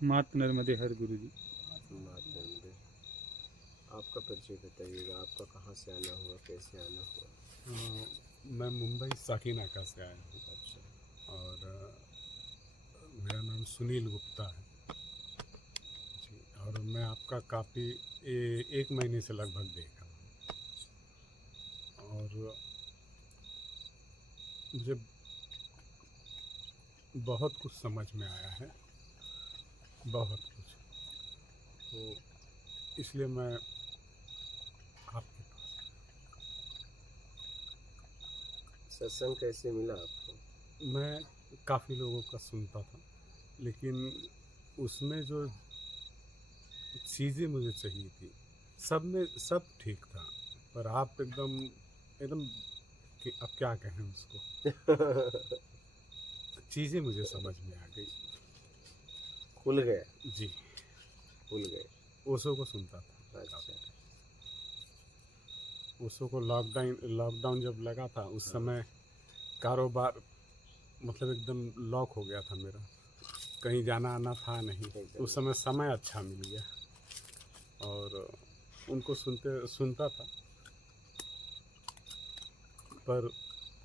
मात नर्मदे हर गुरु जी। मात नर्मदे। आपका परिचय बताइएगा, आपका कहाँ से आना हुआ, कैसे आना हुआ? मैं मुंबई साकीनाका से आया हूँ अच्छा। और मेरा नाम सुनील गुप्ता है जी। और मैं आपका काफ़ी 1 महीने से लगभग देख रहा हूँ और मुझे बहुत कुछ समझ में आया है, बहुत कुछ। तो इसलिए मैं आपके पास सत्संग कैसे मिला आपको? मैं काफ़ी लोगों का सुनता था, लेकिन उसमें जो चीज़ें मुझे चाहिए थी सब में सब ठीक था, पर आप एकदम एकदम कि अब क्या कहें उसको, चीज़ें मुझे समझ में आ गई खुल गया। जी। खुल गए। ओशो को सुनता था अच्छा। काफ़ी। ओशो को लॉकडाउन जब लगा था उस हाँ। समय कारोबार मतलब एकदम लॉक हो गया था मेरा, कहीं जाना आना था नहीं। एकदम। उस समय अच्छा मिल गया और उनको सुनता था, पर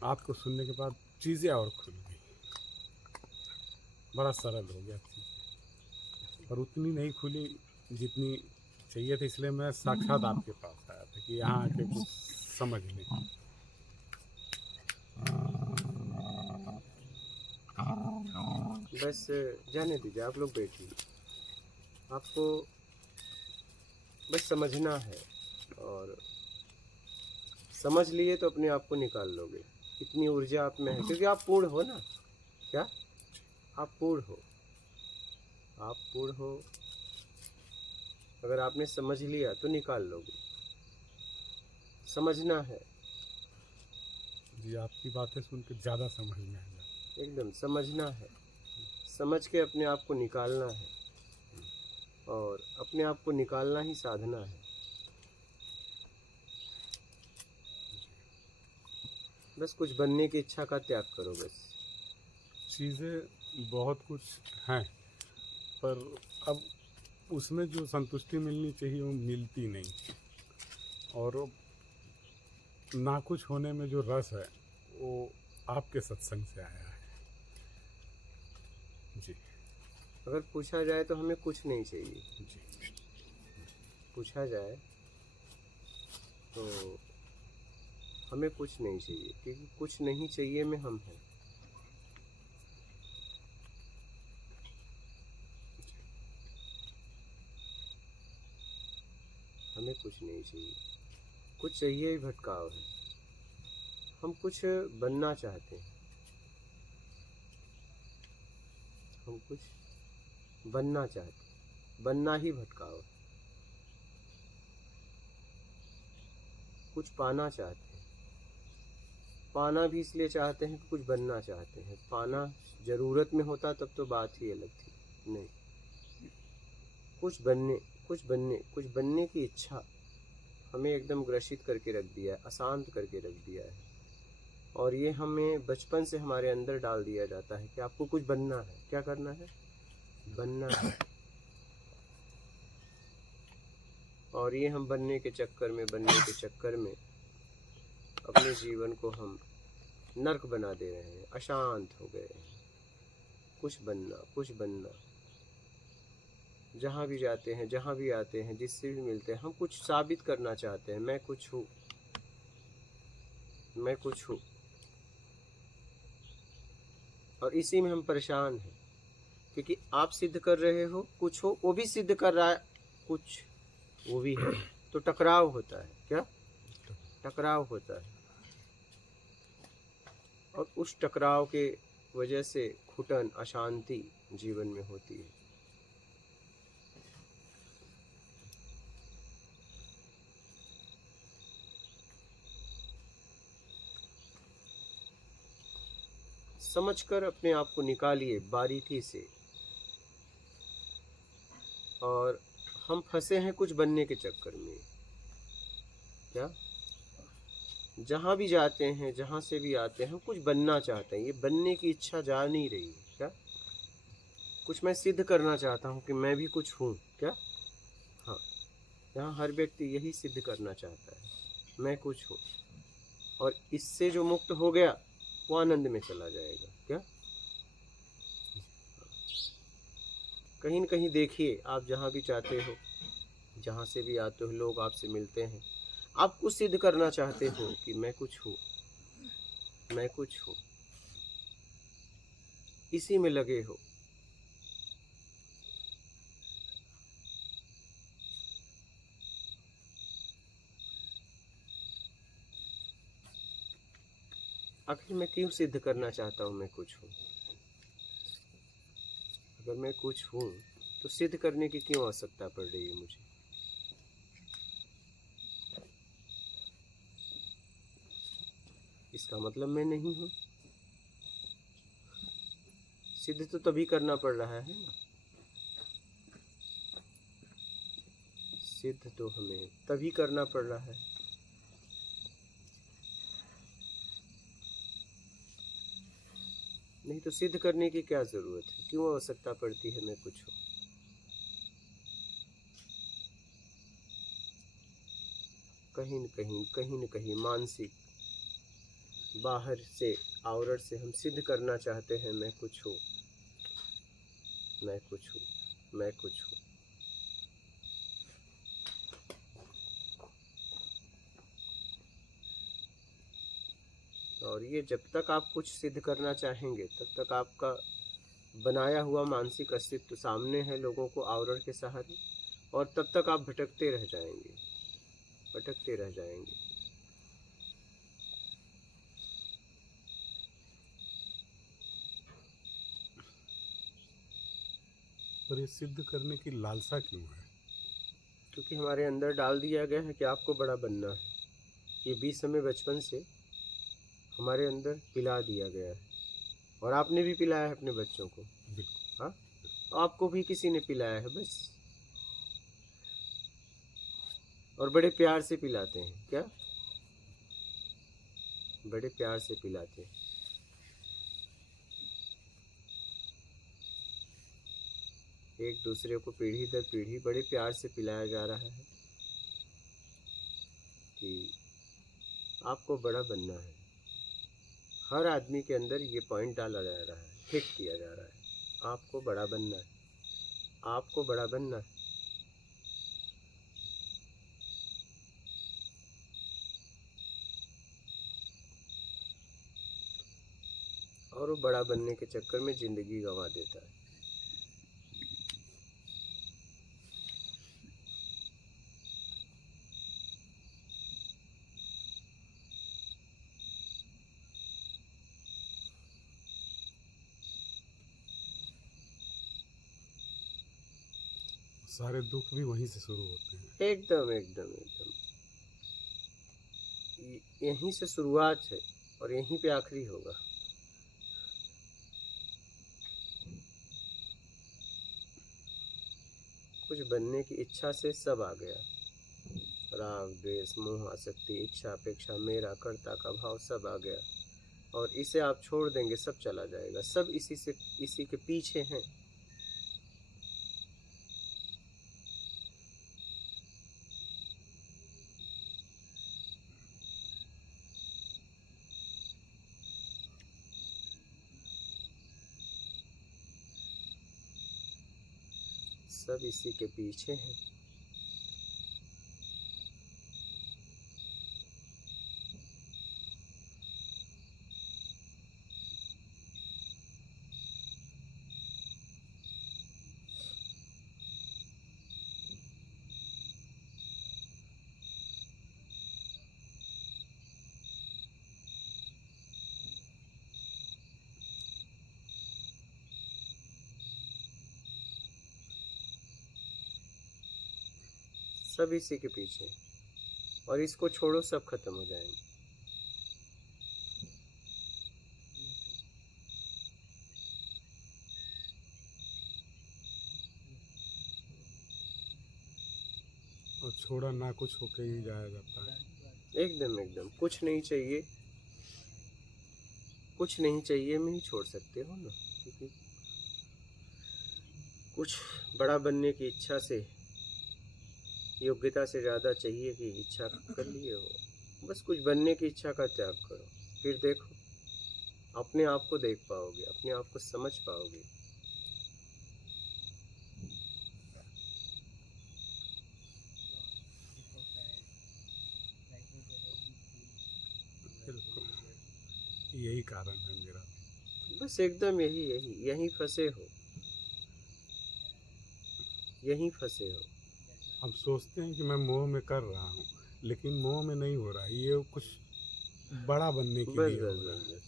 आपको सुनने के बाद चीज़ें और खुल गई, बड़ा सरल हो गया चीज़ें, पर उतनी नहीं खुली जितनी चाहिए थी। इसलिए मैं साक्षात आपके पास आया था कि यहाँ आके कुछ समझ लें। बस जाने दीजिए, आप लोग बैठिए। आपको बस समझना है और समझ लिए तो अपने आप को निकाल लोगे। इतनी ऊर्जा आप में है क्योंकि आप पूर्ण हो ना। क्या? आप पूर्ण हो। आप पूर्ण हो। अगर आपने समझ लिया तो निकाल लोगे। समझना है। जी, आपकी बातें सुन के ज़्यादा समझ में आ जाता। एकदम समझना है। समझ के अपने आप को निकालना है और अपने आप को निकालना ही साधना है। बस कुछ बनने की इच्छा का त्याग करो बस। चीज़ें बहुत कुछ हैं, पर अब उसमें जो संतुष्टि मिलनी चाहिए वो मिलती नहीं, और ना कुछ होने में जो रस है वो आपके सत्संग से आया है जी। अगर पूछा जाए तो हमें कुछ नहीं चाहिए। जी पूछा जाए तो हमें कुछ नहीं चाहिए क्योंकि कुछ नहीं चाहिए में हम हैं। हमें कुछ नहीं चाहिए। कुछ चाहिए ही भटकाव है। हम कुछ बनना चाहते हैं। हम कुछ बनना चाहते हैं। बनना ही भटकाव है। कुछ पाना चाहते हैं। पाना भी इसलिए चाहते हैं कि कुछ बनना चाहते हैं। पाना जरूरत में होता तब तो बात ही अलग थी। नहीं, कुछ बनने कुछ बनने कुछ बनने की इच्छा हमें एकदम ग्रसित करके रख दिया है, अशांत करके रख दिया है। और ये हमें बचपन से हमारे अंदर डाल दिया जाता है कि आपको कुछ बनना है। क्या करना है? बनना है। और ये हम बनने के चक्कर में अपने जीवन को हम नर्क बना दे रहे हैं। अशांत हो गए हैं। कुछ बनना, कुछ बनना। जहाँ भी जाते हैं, जहाँ भी आते हैं, जिससे भी मिलते हैं, हम कुछ साबित करना चाहते हैं। मैं कुछ हूँ, मैं कुछ हूँ। और इसी में हम परेशान हैं क्योंकि आप सिद्ध कर रहे हो कुछ हो, वो भी सिद्ध कर रहा है कुछ, वो भी है। तो टकराव होता है। क्या? टकराव होता है। और उस टकराव के वजह से घुटन, अशांति जीवन में होती है। समझकर अपने आप को निकालिए बारीकी से। और हम फंसे हैं कुछ बनने के चक्कर में। क्या? जहाँ भी जाते हैं, जहाँ से भी आते हैं, हम कुछ बनना चाहते हैं। ये बनने की इच्छा जा नहीं रही है। क्या? कुछ मैं सिद्ध करना चाहता हूँ कि मैं भी कुछ हूँ क्या? हाँ, यहाँ हर व्यक्ति यही सिद्ध करना चाहता है, मैं कुछ हूँ, और इससे जो मुक्त हो गया वो आनंद में चला जाएगा क्या? कहीं न कहीं देखिए, आप जहाँ भी जाते हो, जहाँ से भी आते हो, लोग आपसे मिलते हैं, आप कुछ सिद्ध करना चाहते हो कि मैं कुछ हूँ, मैं कुछ हूँ, इसी में लगे हो। आखिर मैं क्यों सिद्ध करना चाहता हूँ मैं कुछ हूँ? अगर मैं कुछ हूँ तो सिद्ध करने की क्यों आवश्यकता पड़ रही है मुझे? इसका मतलब मैं नहीं हूँ। सिद्ध तो तभी करना पड़ रहा है ना, सिद्ध तो हमें तभी करना पड़ रहा है। नहीं तो सिद्ध करने की क्या जरूरत है, क्यों आवश्यकता पड़ती है मैं कुछ हूँ? कहीं न कहीं मानसिक बाहर से आवरण से हम सिद्ध करना चाहते हैं मैं कुछ हूँ, मैं कुछ हूँ, मैं कुछ हूँ। और ये जब तक आप कुछ सिद्ध करना चाहेंगे तब तक आपका बनाया हुआ मानसिक अस्तित्व सामने है लोगों को आवरण के सहारे, और तब तक आप भटकते रह जाएंगे, भटकते रह जाएंगे। पर ये सिद्ध करने की लालसा क्यों है? क्योंकि हमारे अंदर डाल दिया गया है कि आपको बड़ा बनना है। ये 20 हमें बचपन से हमारे अंदर पिला दिया गया है, और आपने भी पिलाया है अपने बच्चों को। बिल्कुल। हाँ, तो आपको भी किसी ने पिलाया है बस, और बड़े प्यार से पिलाते हैं क्या? बड़े प्यार से पिलाते हैं। एक दूसरे को पीढ़ी दर पीढ़ी बड़े प्यार से पिलाया जा रहा है कि आपको बड़ा बनना है। हर आदमी के अंदर ये पॉइंट डाला जा रहा है, फिट किया जा रहा है, आपको बड़ा बनना है, आपको बड़ा बनना है। और वो बड़ा बनने के चक्कर में जिंदगी गंवा देता है। सारे दुख भी वहीं से शुरू होते हैं। एकदम एकदम एकदम, यहीं से शुरुआत है और यहीं पे आखिरी होगा। कुछ बनने की इच्छा से सब आ गया, राग द्वेष मोह आसक्ति इच्छा अपेक्षा मेरा कर्ता का भाव सब आ गया, और इसे आप छोड़ देंगे सब चला जाएगा। सब इसी के पीछे हैं। सब इसी के पीछे हैं। सब इसी के पीछे, और इसको छोड़ो सब खत्म हो जाएंगे। और छोड़ा ना कुछ होके ही जाया जाता है। एकदम एकदम, कुछ नहीं चाहिए, कुछ नहीं चाहिए में ही छोड़ सकते हो ना, क्योंकि कुछ बड़ा बनने की इच्छा से, योग्यता से ज़्यादा चाहिए कि इच्छा कर लिए हो, बस कुछ बनने की इच्छा का त्याग करो, फिर देखो अपने आप को देख पाओगे, अपने आप को समझ पाओगे। बिल्कुल, यही कारण है मेरा। बस एकदम यहीं फंसे हो, यहीं फंसे हो। हम सोचते हैं कि मैं मोह में कर रहा हूँ, लेकिन मोह में नहीं हो रहा है, ये कुछ बड़ा बनने के बस लिए बस हो रहा बस है। बस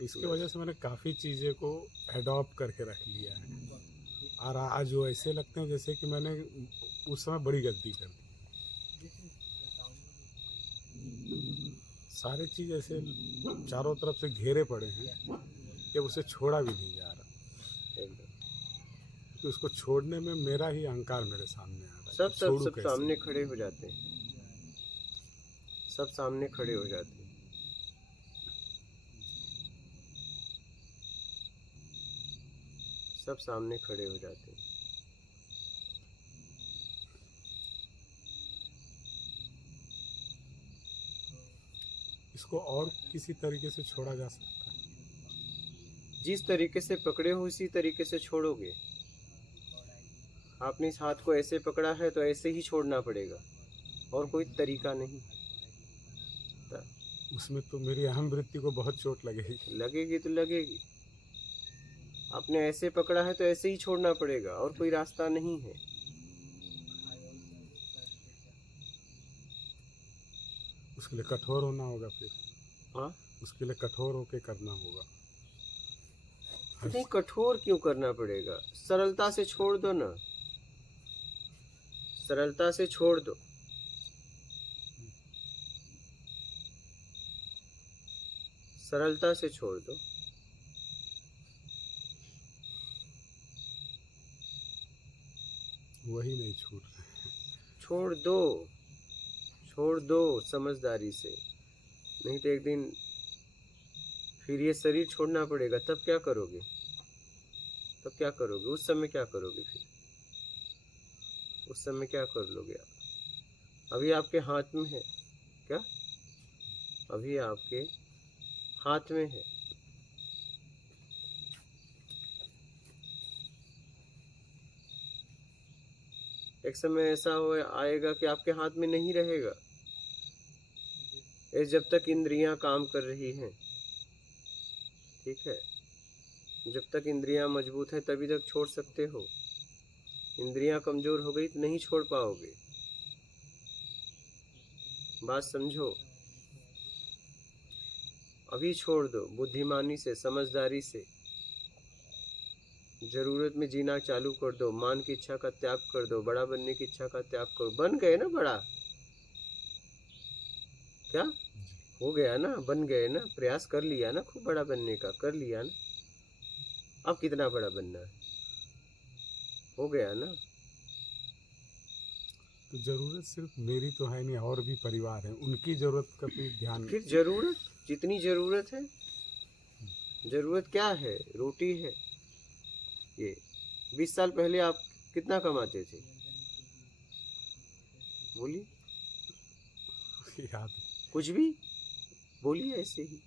इसके वजह से मैंने काफ़ी चीज़ें को एडॉप्ट करके रख लिया है, और आज वो ऐसे लगते हैं जैसे कि मैंने उस समय बड़ी गलती कर दी। सारे चीज़ ऐसे चारों तरफ से घेरे पड़े हैं कि अब उसे छोड़ा भी नहीं जा रहा, एकदम कि उसको छोड़ने में मेरा ही अहंकार मेरे सामने आ रहा है सब कि सब छोड़ू सब कैसे। सामने खड़े हो जाते हैं, सब सामने खड़े हो जाते हैं। सब सामने खड़े हो जाते हैं। इसको और किसी तरीके से छोड़ा जा सकता है। जिस तरीके से पकड़े हो उसी तरीके से छोड़ोगे। आपने इस हाथ को ऐसे पकड़ा है तो ऐसे ही छोड़ना पड़ेगा, और कोई तरीका नहीं। उसमें तो मेरी अहम वृत्ति को बहुत चोट लगेगी। लगेगी तो लगेगी। आपने ऐसे पकड़ा है तो ऐसे ही छोड़ना पड़ेगा, और कोई रास्ता नहीं है। उसके लिए कठोर होना होगा, फिर हाँ, उसके लिए कठोर होके करना होगा। नहीं, कठोर क्यों करना पड़ेगा? सरलता से छोड़ दो ना, सरलता से छोड़ दो। सरलता से छोड़ दो। वही नहीं छूट रहे। छोड़ दो, छोड़ दो समझदारी से, नहीं तो एक दिन फिर ये शरीर छोड़ना पड़ेगा। तब क्या करोगे? तब क्या करोगे? उस समय क्या करोगे? फिर उस समय क्या कर लोगे आप? अभी आपके हाथ में है क्या? अभी आपके हाथ में है। एक समय ऐसा हो आएगा कि आपके हाथ में नहीं रहेगा। ये जब तक इंद्रियां काम कर रही हैं, ठीक है, जब तक इंद्रियां मजबूत है तभी तक छोड़ सकते हो। इंद्रियां कमजोर हो गई तो नहीं छोड़ पाओगे। बात समझो। अभी छोड़ दो, बुद्धिमानी से, समझदारी से। जरूरत में जीना चालू कर दो, मान की इच्छा का त्याग कर दो, बड़ा बनने की इच्छा का त्याग करो। बन गए ना बड़ा? क्या हो गया ना? बन गए ना? प्रयास कर लिया ना, खूब बड़ा बनने का कर लिया ना? अब कितना बड़ा बनना है? हो गया ना? तो ज़रूरत सिर्फ मेरी तो है नहीं, और भी परिवार है, उनकी ज़रूरत का भी ध्यान। फिर जरूरत जितनी जरूरत है, जरूरत क्या है? रोटी है। ये 20 साल पहले आप कितना कमाते थे? बोलिए। याद कुछ भी बोलिए, ऐसे ही।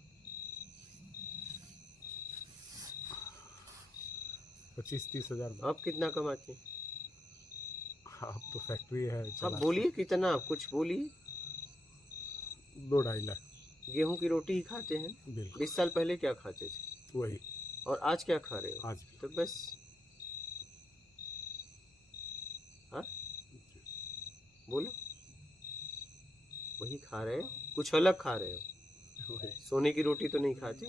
25-30 हज़ार। आप कितना कमाते हैं? अब तो फैक्ट्री है आप चलाते। बोलिए कितना, कुछ बोलिए। 2-2.5 लाख। गेहूं की रोटी ही खाते हैं। बिल्कुल 20 साल पहले क्या खाते थे? वही। और आज क्या खा रहे हो? आज भी तो बस। हाँ, बोलो। वही खा रहे हो, कुछ अलग खा रहे हो। वही। सोने की रोटी तो नहीं खाते।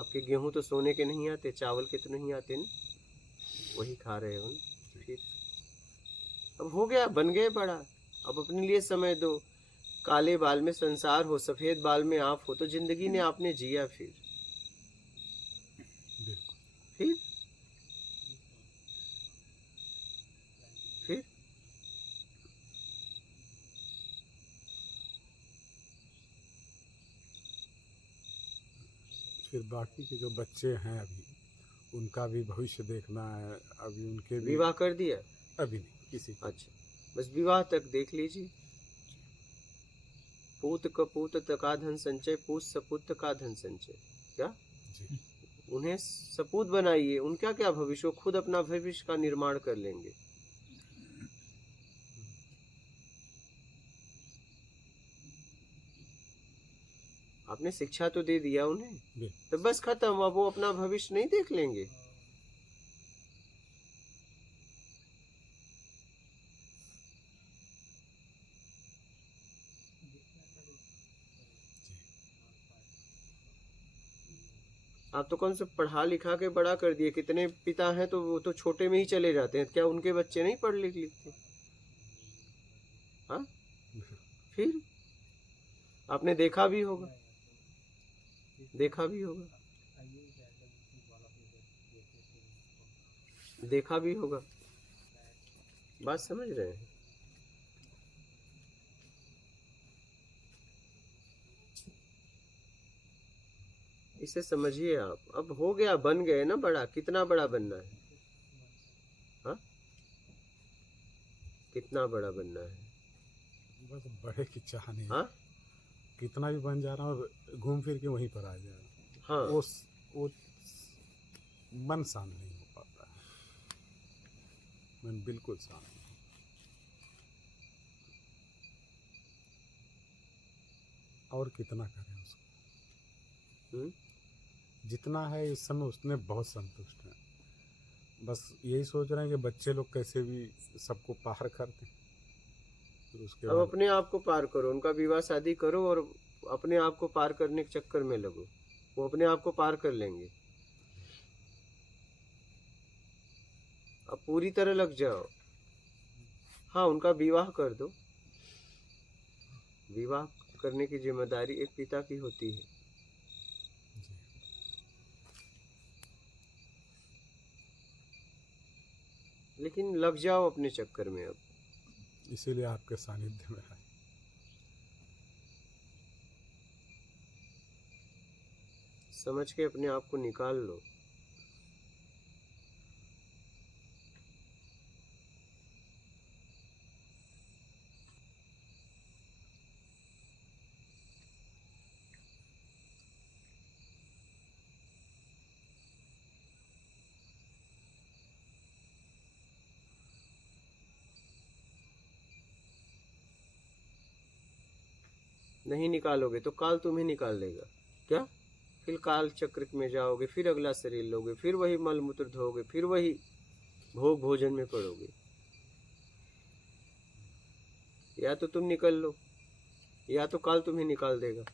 आपके गेहूं तो सोने के नहीं आते, चावल के तो नहीं आते ना। वही खा रहे हो ना। फिर अब हो गया, बन गए बड़ा। अब अपने लिए समय दो। काले बाल में संसार हो, सफेद बाल में आप हो, तो जिंदगी ने आपने जिया। फिर बिल्कुल। फिर फिर फिर बाकी के जो बच्चे हैं अभी, उनका भी भविष्य देखना है। अभी उनके भी विवाह कर दिया? अभी नहीं किसी का। अच्छा, बस विवाह तक देख लीजिए। पूत कपूत का धन संचय, पूत सपूत का धन संचय। क्या जी उन्हें सपूत बनाइए, उनका क्या भविष्य, वो खुद अपना भविष्य का निर्माण कर लेंगे। आपने शिक्षा तो दे दिया उन्हें, जी तो बस खत्म, अब वो अपना भविष्य नहीं देख लेंगे। आप तो कौन से पढ़ा लिखा के बड़ा कर दिए, कितने पिता हैं तो वो तो छोटे में ही चले जाते हैं, क्या उनके बच्चे नहीं पढ़ लिख लिखते? हाँ, फिर आपने देखा भी होगा, देखा भी होगा, देखा भी होगा। बात समझ रहे हैं? इसे समझिए आप, अब हो गया, बन गए ना बड़ा, कितना बड़ा बनना है? हाँ, कितना बड़ा बनना है? बस बड़े की चाह नहीं। हाँ कितना भी बन जा रहा हूँ, घूम फिर के वहीं पर आ जा रहा हाँ, हूँ। वो मन शांत नहीं हो पाता है, मन बिल्कुल शांत नहीं। और कितना करें उसको, जितना है इस समय उसने बहुत संतुष्ट है। बस यही सोच रहे हैं कि बच्चे लोग कैसे भी सबको पार कर दें, फिर उसके अब बाद अपने आप को पार करो, उनका विवाह शादी करो और अपने आप को पार करने के चक्कर में लगो, वो अपने आप को पार कर लेंगे। अब पूरी तरह लग जाओ। हाँ, उनका विवाह कर दो, विवाह करने की जिम्मेदारी एक पिता की होती है। जी लेकिन लग जाओ अपने चक्कर में अब। इसीलिए आपके सानिध्य में है। समझ के अपने आप को निकाल लो। नहीं निकालोगे तो काल तुम्हें निकाल लेगा। क्या? फिर काल चक्र में जाओगे, फिर अगला शरीर लोगे, फिर वही मल मूत्र धोगे, फिर वही भोग भोजन में पड़ोगे। या तो तुम निकल लो, या तो काल तुम्हें निकाल देगा।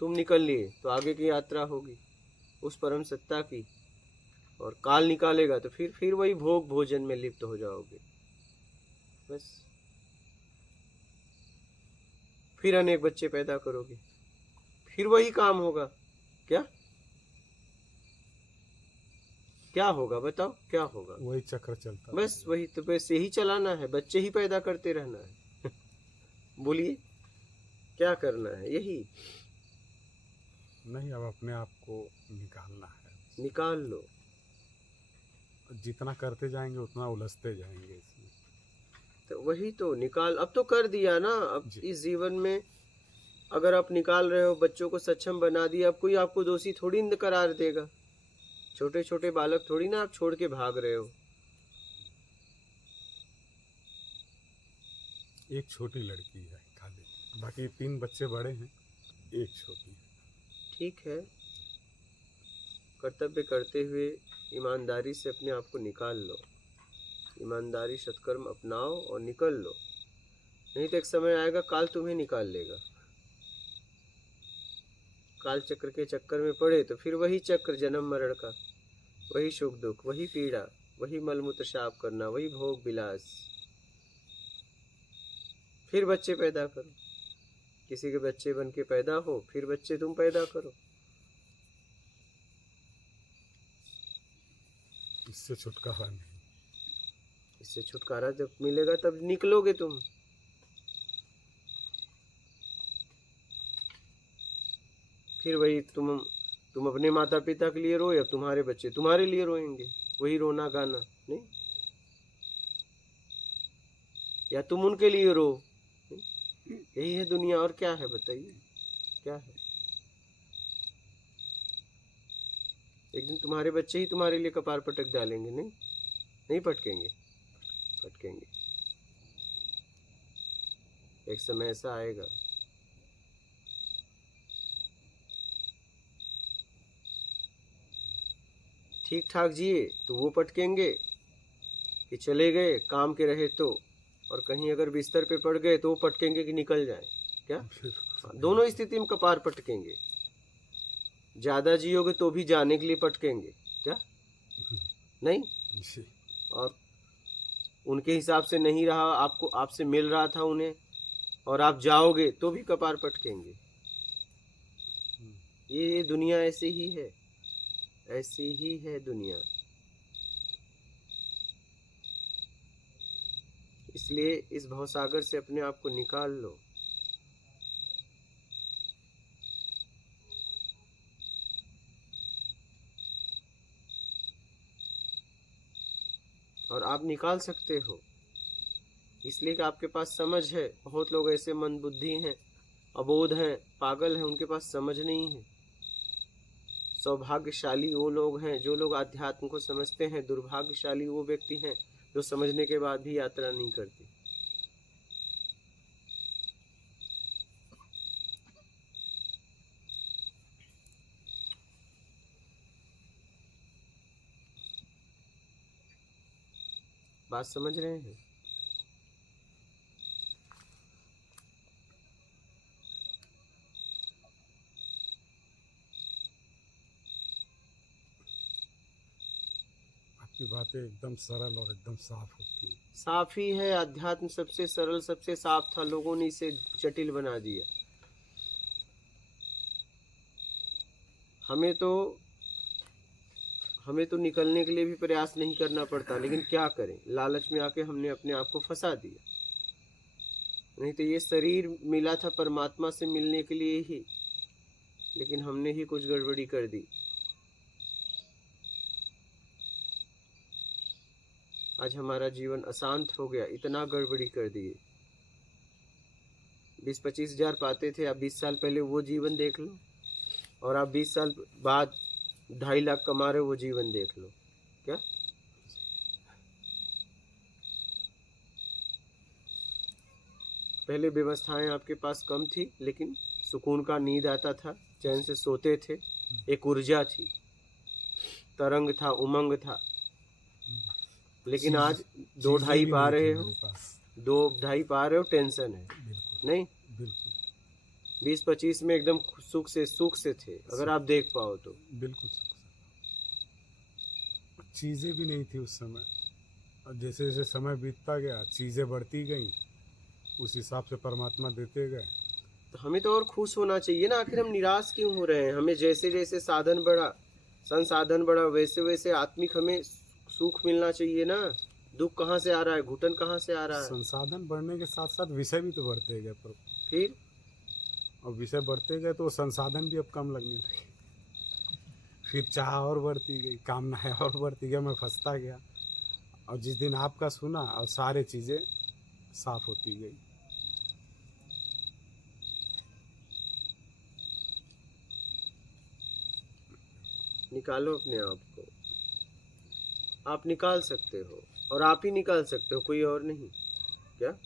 तुम निकल लिए तो आगे की यात्रा होगी उस परम सत्ता की, और काल निकालेगा तो फिर वही भोग भोजन में लिप्त हो जाओगे। बस, फिर अनेक बच्चे पैदा करोगे, फिर वही काम होगा। क्या क्या होगा बताओ, क्या होगा? वही चक्र चलता बस रहेगा। वही तो, बस यही चलाना है, बच्चे ही पैदा करते रहना है। बोलिए क्या करना है? यही नहीं, अब अपने आप को निकालना है। निकाल लो। जितना करते जाएंगे उतना उलझते जाएंगे इसमें। तो वही तो निकाल, अब तो कर दिया ना। अब जी इस जीवन में अगर आप निकाल रहे हो, बच्चों को सक्षम बना दिया, अब कोई आपको दोषी थोड़ी न करार देगा। छोटे छोटे बालक थोड़ी ना आप छोड़ के भाग रहे हो। एक छोटी लड़की है खाली, बाकी 3 बच्चे बड़े हैं, एक छोटी है। ठीक है, कर्तव्य करते हुए ईमानदारी से अपने आप को निकाल लो। ईमानदारी सत्कर्म अपनाओ और निकल लो। नहीं तो एक समय आएगा काल तुम्हें निकाल लेगा। काल चक्र के चक्कर में पड़े तो फिर वही चक्र जन्म मरण का, वही सुख दुख, वही पीड़ा, वही मलमूत्र साफ करना, वही भोग विलास। फिर बच्चे पैदा करो, किसी के बच्चे बन के पैदा हो, फिर बच्चे तुम पैदा करो। इससे छुटकारा नहीं। इससे छुटकारा जब मिलेगा तब निकलोगे तुम। फिर वही तुम अपने माता पिता के लिए रो या तुम्हारे बच्चे तुम्हारे लिए रोएंगे, वही रोना गाना नहीं, या तुम उनके लिए रो, यही है दुनिया। और क्या है बताइए, क्या है? एक दिन तुम्हारे बच्चे ही तुम्हारे लिए कपार पटक डालेंगे, नहीं? नहीं पटकेंगे? पटकेंगे। एक समय ऐसा आएगा। ठीक ठाक जिए तो वो पटकेंगे कि चले गए काम के रहे तो, और कहीं अगर बिस्तर पे पड़ गए तो वो पटकेंगे कि निकल जाए। क्या? दोनों स्थिति में कपार पटकेंगे। ज्यादा जियोगे तो भी जाने के लिए पटकेंगे, क्या? नहीं? और उनके हिसाब से नहीं रहा, आपको आपसे मिल रहा था उन्हें, और आप जाओगे तो भी कपार पटकेंगे। ये दुनिया ऐसे ही है, ऐसी ही है दुनिया। इसलिए इस भवसागर से अपने आप को निकाल लो। और आप निकाल सकते हो इसलिए कि आपके पास समझ है। बहुत लोग ऐसे मंदबुद्धि हैं, अबोध हैं, पागल हैं, उनके पास समझ नहीं है। सौभाग्यशाली वो लोग हैं जो लोग आध्यात्म को समझते हैं, दुर्भाग्यशाली वो व्यक्ति हैं जो समझने के बाद भी यात्रा नहीं करते। बात समझ रहे हैं? आपकी बातें एकदम सरल और एकदम साफ होती हैं। साफ ही है। अध्यात्म सबसे सरल, सबसे साफ था, लोगों ने इसे जटिल बना दिया। हमें तो निकलने के लिए भी प्रयास नहीं करना पड़ता, लेकिन क्या करें, लालच में आके हमने अपने आप को फंसा दिया। नहीं तो ये शरीर मिला था परमात्मा से मिलने के लिए ही, लेकिन हमने ही कुछ गड़बड़ी कर दी। आज हमारा जीवन अशांत हो गया, इतना गड़बड़ी कर दिए। 20-25 हजार पाते थे, आप 20 साल पहले वो जीवन देख लो, और आप 20 साल बाद 2.5 लाख कमा रहे हो, वो जीवन देख लो। क्या? पहले व्यवस्थाएं आपके पास कम थी, लेकिन सुकून का नींद आता था, चैन से सोते थे, एक ऊर्जा थी, तरंग था, उमंग था। लेकिन आज 2-2.5 पा रहे हो, 2-2.5 पा रहे हो, टेंशन है। नहीं? बिल्कुल 20-25 में एकदम सुख से थे, अगर आप देख पाओ तो। बिल्कुल चीज़ें भी नहीं थी उस समय, और जैसे जैसे समय बीतता गया चीज़ें बढ़ती गई, उस हिसाब से परमात्मा देते गए। तो हमें तो और खुश होना चाहिए ना, आखिर हम निराश क्यों हो रहे हैं? हमें जैसे जैसे साधन बढ़ा, संसाधन बढ़ा, वैसे वैसे आत्मिक हमें सुख मिलना चाहिए ना। दुख कहाँ से आ रहा है, घुटन कहाँ से आ रहा है? संसाधन बढ़ने के साथ साथ विषय भी तो बढ़ते गए, पर फिर और विषय बढ़ते गए तो संसाधन भी अब कम लगने लगे। फिर चाह और बढ़ती गई, कामनाएं और बढ़ती गई, मैं फंसता गया। और जिस दिन आपका सुना और सारे चीज़ें साफ होती गई। निकालो अपने आप को, आप निकाल सकते हो, और आप ही निकाल सकते हो, कोई और नहीं। क्या?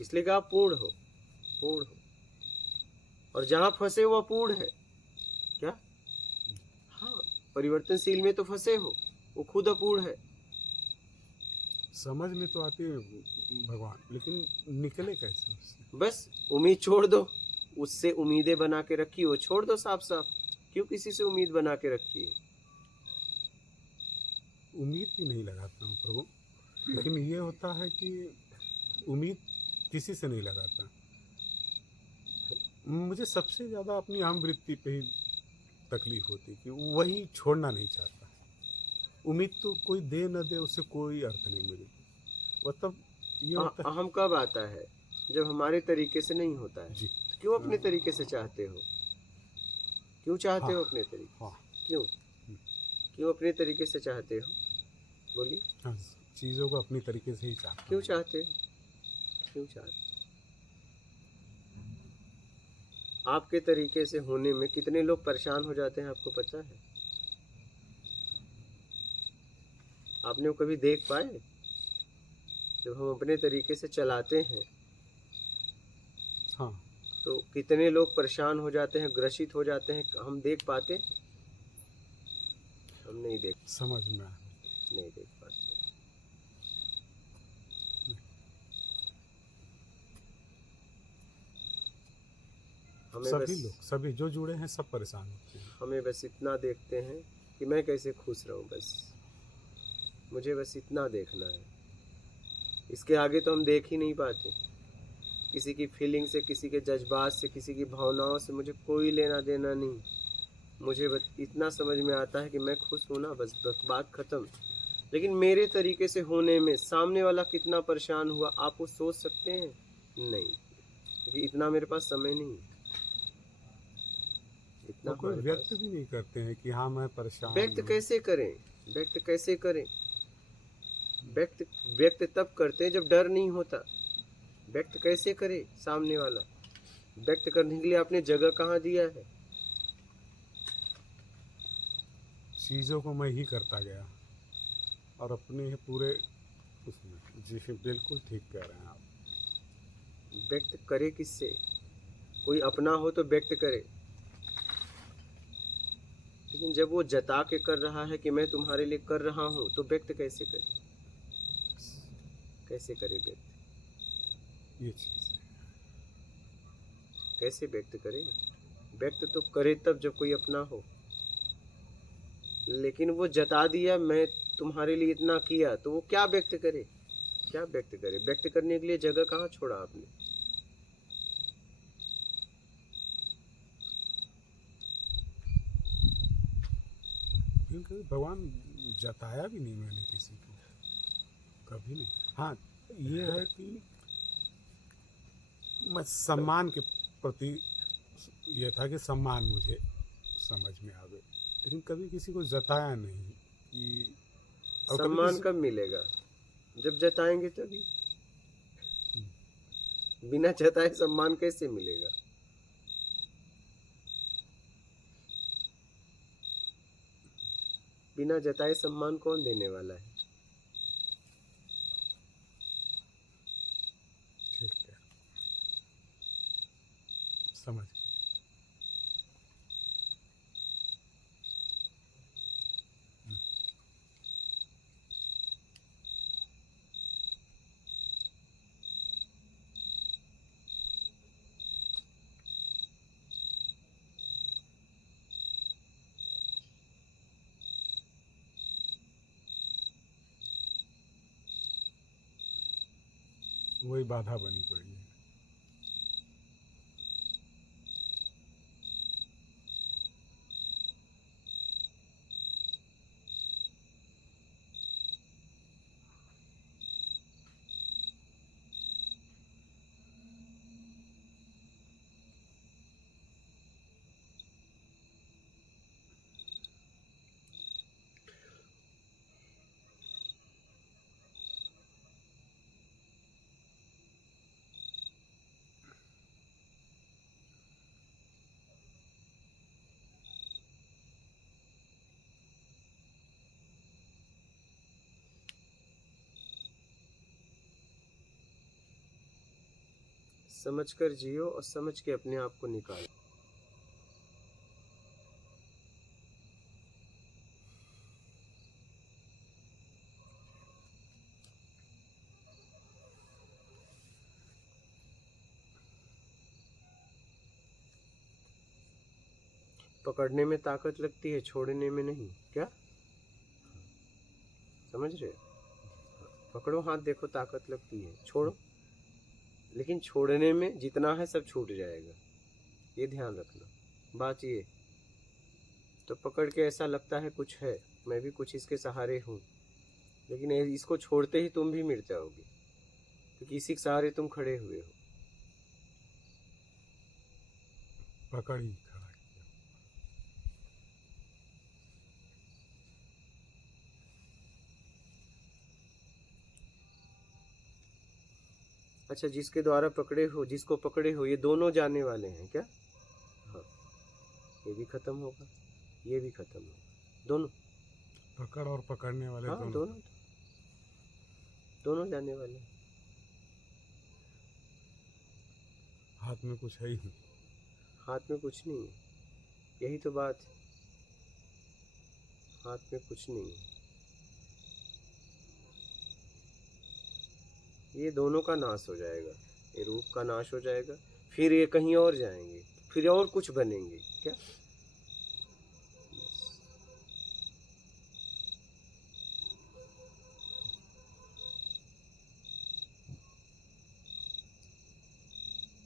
इसलिए कि आप पूर्ण हो, पूर्ण हो, और जहां फंसे वो अपूर्ण है। क्या? हाँ, परिवर्तनशील में तो फंसे हो, वो खुद अपूर्ण है। समझ में तो आती है भगवान, लेकिन निकले कैसे उससे? बस उम्मीद छोड़ दो, उससे उम्मीदें बना के रखी हो, छोड़ दो साफ साफ। क्यों किसी से उम्मीद बना के रखी है? उम्मीद भी नहीं लगाता हूँ प्रभु, लेकिन ये होता है कि उम्मीद किसी से नहीं लगाता। मुझे सबसे ज़्यादा अपनी अहम वृत्ति पे ही तकलीफ होती कि वही छोड़ना नहीं चाहता। उम्मीद तो कोई दे न दे, उससे कोई अर्थ नहीं मिलेगी। मतलब ये होता है अहम कब आता है? जब हमारे तरीके से नहीं होता है। जी। क्यों अपने तरीके से चाहते हो? क्यों चाहते हो अपने तरीके? हाँ, क्यों क्यों अपने तरीके से चाहते हो? बोलिए, हाँ, चीज़ों को अपनी तरीके से ही चाहता क्यों हूँ। चाहते हो? क्यों चाहते? आपके तरीके से होने में कितने लोग परेशान हो जाते हैं, आपको पता है? आपने वो कभी देख पाए? जब हम अपने तरीके से चलाते हैं हाँ, तो कितने लोग परेशान हो जाते हैं, ग्रसित हो जाते हैं, हम देख पाते हैं? हम नहीं समझ में आया। देख पाते। सभी जो जुड़े हैं सब परेशान होते हैं। हमें बस इतना देखते हैं कि मैं कैसे खुश रहूं, बस मुझे बस इतना देखना है। इसके आगे तो हम देख ही नहीं पाते। किसी की फीलिंग से, किसी के जज्बात से, किसी की भावनाओं से मुझे कोई लेना देना नहीं। मुझे बस इतना समझ में आता है कि मैं खुश हूं ना, बस बात खत्म। लेकिन मेरे तरीके से होने में सामने वाला कितना परेशान हुआ, आप वो सोच सकते हैं? नहीं, क्योंकि इतना मेरे पास समय नहीं है। इतना और कोई हमारे व्यक्त पास भी नहीं करते हैं कि हाँ मैं परेशान व्यक्त हूँ। कैसे करें? व्यक्त कैसे करें? व्यक्त व्यक्त तब करते हैं जब डर नहीं होता। व्यक्त कैसे करे सामने वाला? व्यक्त करने के लिए आपने जगह कहाँ दिया है? चीज़ों को मैं ही करता गया और अपने ही पूरे उसमें। जी बिल्कुल ठीक कह रहे हैं आप। व्यक्त करे किससे? कोई अपना हो तो व्यक्त करे, लेकिन जब वो जता के कर रहा है कि मैं तुम्हारे लिए कर रहा हूं, तो व्यक्त कैसे करे? कैसे करे व्यक्त? ये चीज़ है। कैसे व्यक्त करे? व्यक्त तो करे तब जब कोई अपना हो। लेकिन वो जता दिया मैं तुम्हारे लिए इतना किया, तो वो क्या व्यक्त करे? क्या व्यक्त करे? व्यक्त करने के लिए जगह कहाँ छोड़ा आपने? क्योंकि भगवान जताया भी नहीं मैंने किसी को, कभी नहीं। हाँ, ये है कि मैं सम्मान के प्रति ये था कि सम्मान मुझे समझ में आवे, लेकिन कभी किसी को जताया नहीं कि। और कभी सम्मान किसी कब मिलेगा? जब जताएंगे तभी। बिना जताए सम्मान कैसे मिलेगा? बिना जताए सम्मान कौन देने वाला है? ठीक है, समझ गए। वही बाधा बनी पड़ी है। समझकर जियो और समझ के अपने आप को निकालो। पकड़ने में ताकत लगती है, छोड़ने में नहीं। क्या समझ रहे हो? पकड़ो हाथ, देखो ताकत लगती है, छोड़ो, लेकिन छोड़ने में जितना है सब छूट जाएगा। ये ध्यान रखना। बात ये तो पकड़ के ऐसा लगता है कुछ है, मैं भी कुछ इसके सहारे हूँ, लेकिन इसको छोड़ते ही तुम भी मिट जाओगे, क्योंकि इसी के सहारे तुम खड़े हुए हो। पकड़ ही खड़ा किया। अच्छा, जिसके द्वारा पकड़े हो, जिसको पकड़े हो, ये दोनों जाने वाले हैं क्या? हाँ, ये भी खत्म होगा, ये भी खत्म होगा, दोनों। पकड़ और पकड़ने वाले हाँ, दोनों। दोनों जाने वाले हैं। हाथ में कुछ है ही नहीं। हाथ में कुछ नहीं है, यही तो बात है, हाथ में कुछ नहीं है। ये दोनों का नाश हो जाएगा, ये रूप का नाश हो जाएगा, फिर ये कहीं और जाएंगे, फिर और कुछ बनेंगे क्या?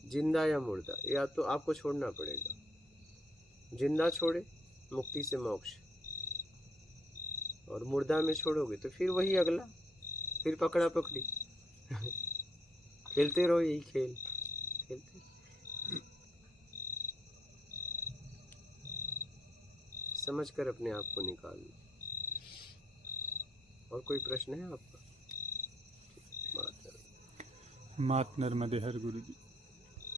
जिंदा या मुर्दा, या तो आपको छोड़ना पड़ेगा। जिंदा छोड़े मुक्ति से मोक्ष, और मुर्दा में छोड़ोगे तो फिर वही अगला, फिर पकड़ा पकड़ी। खेलते रहो यही खेल, खेलते। समझ कर अपने आप को निकाल लो। और कोई प्रश्न है आपका? मात नर्मदे हर गुरु जी।